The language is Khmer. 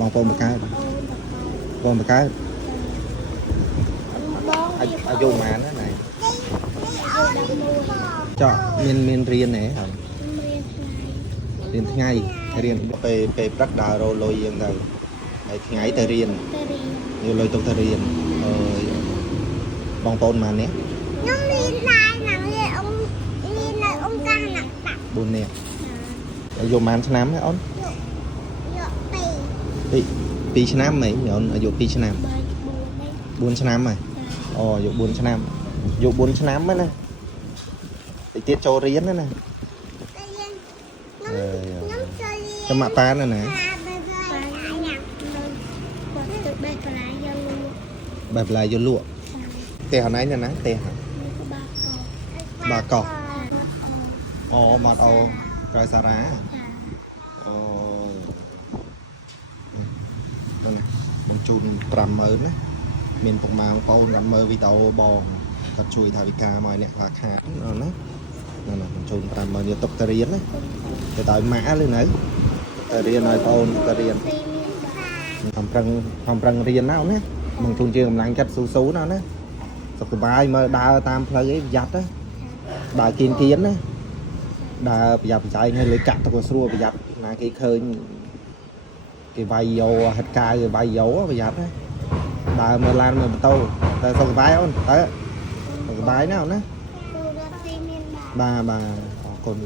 បងប្អូនបកើតបងបកើតអាយុម៉ានណាណៃចော့មានរៀនហ៎រៀនថ្ងៃរៀនពេលព្រឹកដើររលុយយើងទៅហើយថ្ងៃទៅរៀនយកលុយទុកទៅរៀនអើយបងប្អូនម៉ាននេះខ្ញុំរៀនដែរណារៀនអង្គការណាក់តាក់4នាក់អាយុម៉ានឆ្នាំហ៎អូនយក2ឆ្នាំហ៎អូនអាយុ2ឆ្នាំ4ឆ្នាំហ៎អូអាយុ4ឆ្នាំអាយុ4ឆ្នាំហ្នឹងណាតិចទៀតចូលរៀនណាចាំមកប៉ានណាបែបឡាយយកលក់ផ្ទះណៃណាផ្ទះបាកោអូមកអូក្រោយសារ៉ាអូហ្នឹងខ្ញុំជូន50000ណាមានប្រមាណបងប្អូនគាត់មើលវីដេអូបងគាត់ជួយថាវិការមកអ្នកខ្វះខាតណាណាខ្ញុំជូន50000យកទុកទៅរៀនណាទៅដល់ម៉ាក់ឬនៅទៅរៀនឲ្យបងប្អូនទៅរៀនខំប្រឹងរៀនណាអូនណាមិនជូនជាកម្លាំងចិត្តស៊ូណាណាសុខសប្បាយមើលដើរតាមផ្លូវអីប្រយ័ត្នណាដើរគៀនណាដើរប្រយ័ត្នប្រយែងឲ្យលុយកាក់ទៅក៏ស្រួលប្រយ័ត្នណាគេឃើញគេវាយយកហិតកាយគេវាយយកប្រយ័ត្នណាដើរមើលឡានមើលម៉ូតូតែសុខសប្បាយអូនទៅសុខសប្បាយណាអូនណាបាទអរគុណ